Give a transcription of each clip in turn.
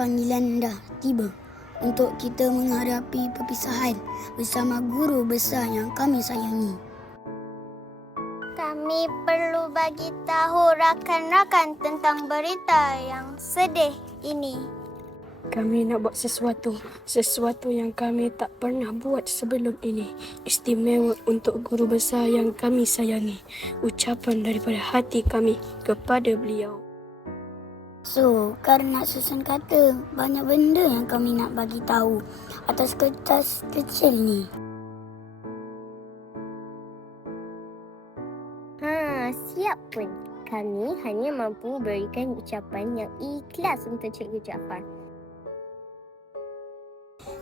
panggilan dah tiba untuk kita menghadapi perpisahan bersama guru besar yang kami sayangi. Kami perlu bagi tahu rakan-rakan tentang berita yang sedih ini. Kami nak buat sesuatu yang kami tak pernah buat sebelum ini. Istimewa untuk guru besar yang kami sayangi. Ucapan daripada hati kami kepada beliau. So, Kar nak susun kata banyak benda yang kami nak bagi tahu atas kertas kecil ni. Siap pun. Kami hanya mampu berikan ucapan yang ikhlas untuk Cikgu Jaafar.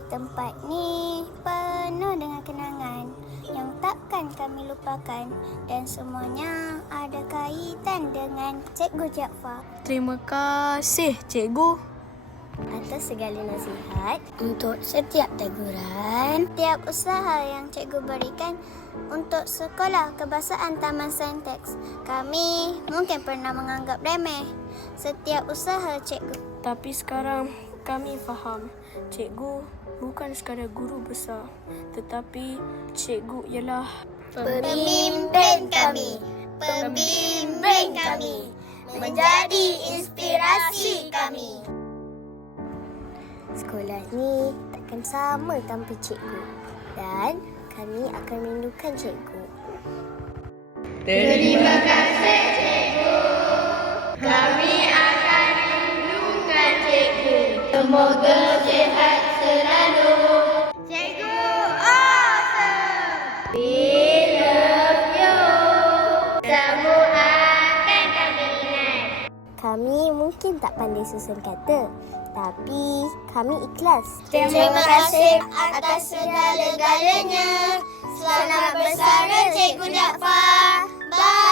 Tempat ni penuh dengan kenangan yang takkan kami lupakan dan semuanya ada kaitan dengan Cikgu Jaafar. Terima kasih, Cikgu. Atas segala nasihat, Untuk setiap teguran, setiap usaha yang Cikgu berikan untuk Sekolah Kebahasaan Taman Saintex, kami mungkin pernah menganggap remeh setiap usaha Cikgu. Tapi sekarang kami faham, Cikgu bukan sekadar guru besar, tetapi Cikgu ialah Pemimpin kami, pembimbing kami, menjadi inspirasi kami. Sekolah ni takkan sama tanpa cikgu dan kami akan merindukan cikgu. Terima kasih cikgu. Kami akan rindukan cikgu. Semoga sihat selalu. Cikgu awesome. We love you. Semua akan kami ingat. Kami mungkin tak pandai susun kata, tapi kami ikhlas. Terima kasih atas segala-galanya. Selamat bersara Cikgu Jaafar. Bye.